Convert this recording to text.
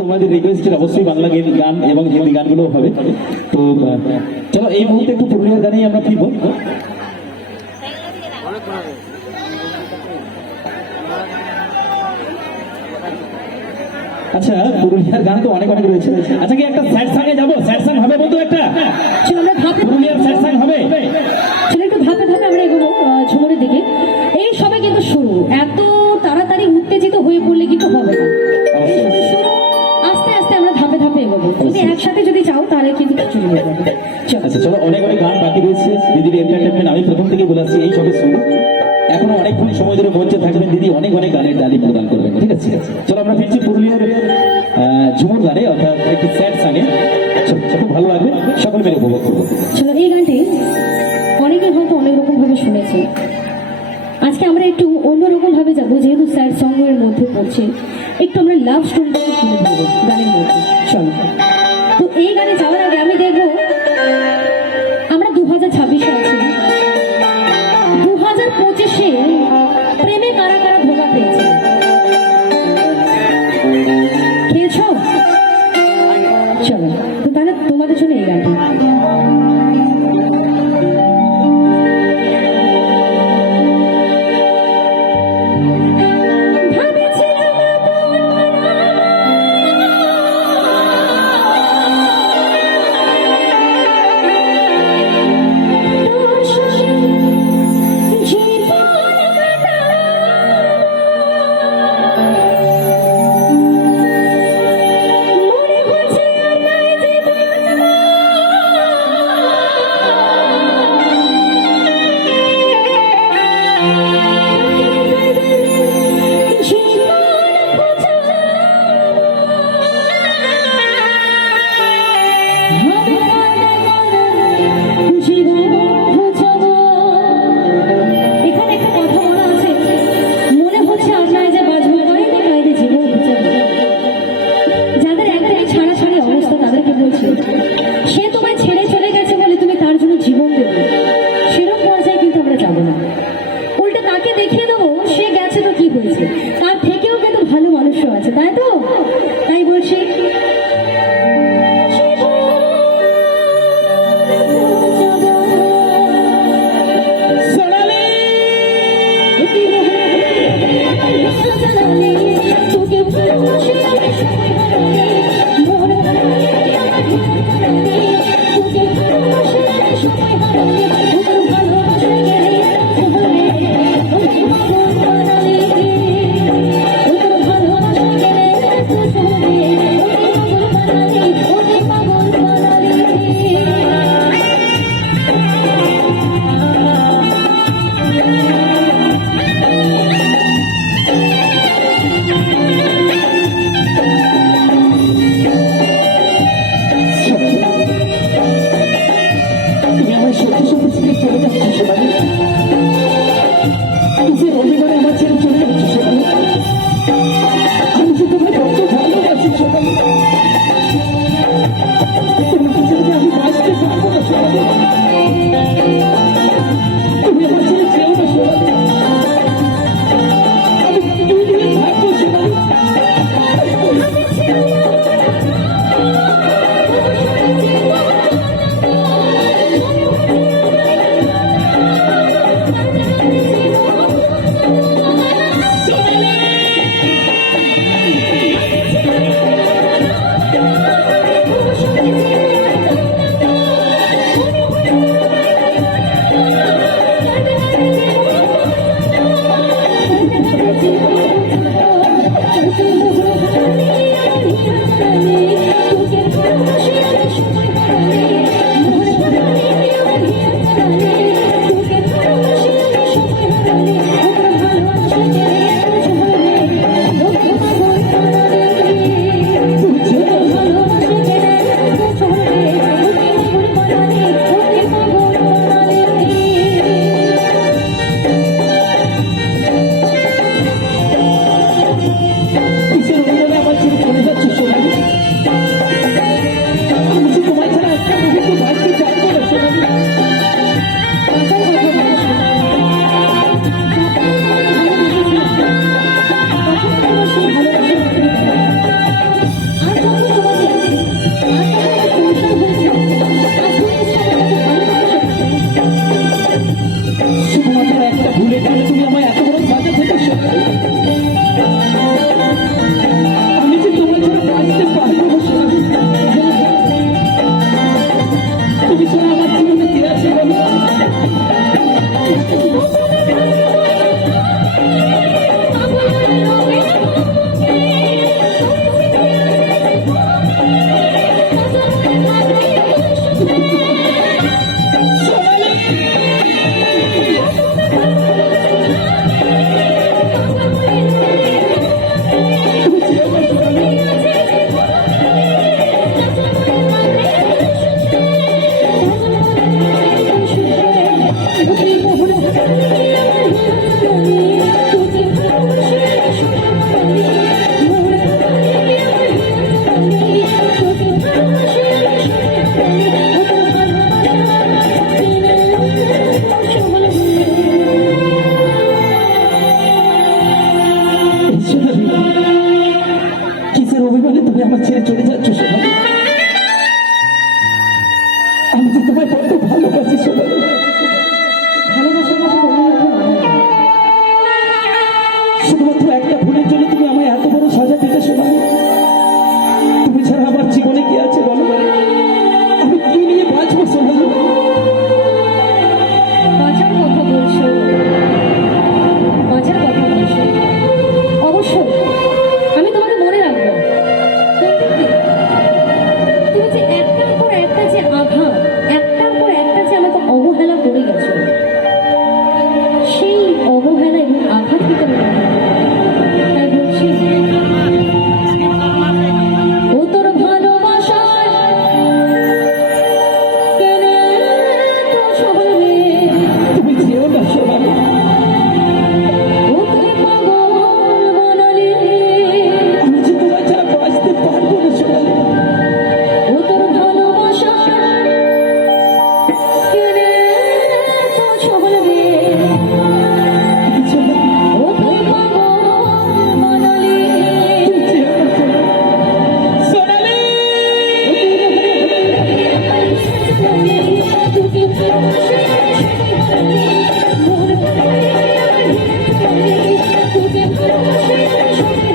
তোমাদের রিকোয়েস্টের অবশ্যই বাংলা গান এবং হিন্দি গানগুলো হবে। তো চলো এই মুহূর্তে একটু পুরুলিয়ার গানেই আমরা ফিরবো। আচ্ছা, পুরুলিয়ার গান তো অনেক অনেক রয়েছে। আচ্ছা, কি একটা স্যাড সঙ্গে যাবো? স্যাড সং হবে বন্ধু? একটা পুরুলিয়ার স্যাড সং হবে। চলো একটু ধাপে ধাপে আমরা এগোবো ঝুমুরের দিকে। এই সবে কিন্তু শুরু, এত তাড়াতাড়ি উত্তেজিত হয়ে পড়লে কিন্তু হবে না। এই সবে শুরু, আস্তে আস্তে আমরা ধাপে ধাপে এগোবো। যদি একসাথে যদি চাও তাহলে কিন্তু কিছু হয়ে যাবে। আচ্ছা চলো, অনেক অনেক গান বাকি রয়েছে দিদির এন্টারটেনমেন্ট। আমি প্রথম থেকে বলে আসছি, এই সবে শুরু, এখনো অনেকক্ষণ সময় ধরে মঞ্চে থাকবেন দিদি, অনেক অনেক গানের ডালি প্রদান করবেন। ঠিক আছে, চলো আমরা ফিরছি পুরুলিয়ার ঝুমুর গানে, অর্থাৎ একটি স্যাড সঙ্গে। খুব ভালো লাগবে, সকল মিলে উপভোগ করবো। চলো, এই গানটি অনেকে হয়তো অনেক রকম ভাবে শুনেছে। আজকে আমরা একটু অন্যরকম ভাবে যাবো, যেহেতু স্যাড সং এর মধ্যে পড়ছে, একটু আমরা লাভ স্টোরিটাকে তুলে ধরবো গানের মধ্যে। চলো, তো এই গানে যাওয়ার আগে আমি দেখবো আমরা 2026-এ আছি। 2025-এ প্রেমে কারা কারা ধোঁকা পেয়েছে, খেয়েছ? চলো, তো তাহলে তোমাদের জন্য এই গানটা। মনে হচ্ছে আর নাই যে অভিমানে তুমি আমার ছেড়ে চলে যাচ্ছ সোনালি। আমি যে তোমায় বড্ড ভালোবাসি সোনালি। ভালোবাসার কথা কোনো মুখে মানা যায় না। শুধুমাত্র একটা ভুলের জন্য তুমি আমায় এত বড় সাজা দিতে সোনালি। তুমি ছাড়া আমার জীবনে কি আছে বলো? আমি কি নিয়ে বাঁচবো সোনালি? বাঁচার কথা বলছো, বাঁচার কথা বলছো, অবশ্যই আমি তোমাকে মনে রাখবো। তুমি যে একটার পর একটা যে আঘাত, একটার পর একটা যে আমাকে অবহেলা করে গেছো, সেই অবহেলা এবং আঘাত কিন্তু আমি মনে রাখবো। তাই বলছি, ও তোর ভালোবাসায় কেনে তো সহলে, তুমি যেও না সোনালি। ওকে পাগল বানালে, আমি যে তোমায় ছাড়া বাঁচতে পারবো না সোনালি। ও তোর ভালোবাসা কেনে তো সহলে, সোনালি, ওকে পাগল বানালে, তুমি যেও না সোনালি। তোকে ভালোবাসে মন তোকে ভালোবাসে সোনালি,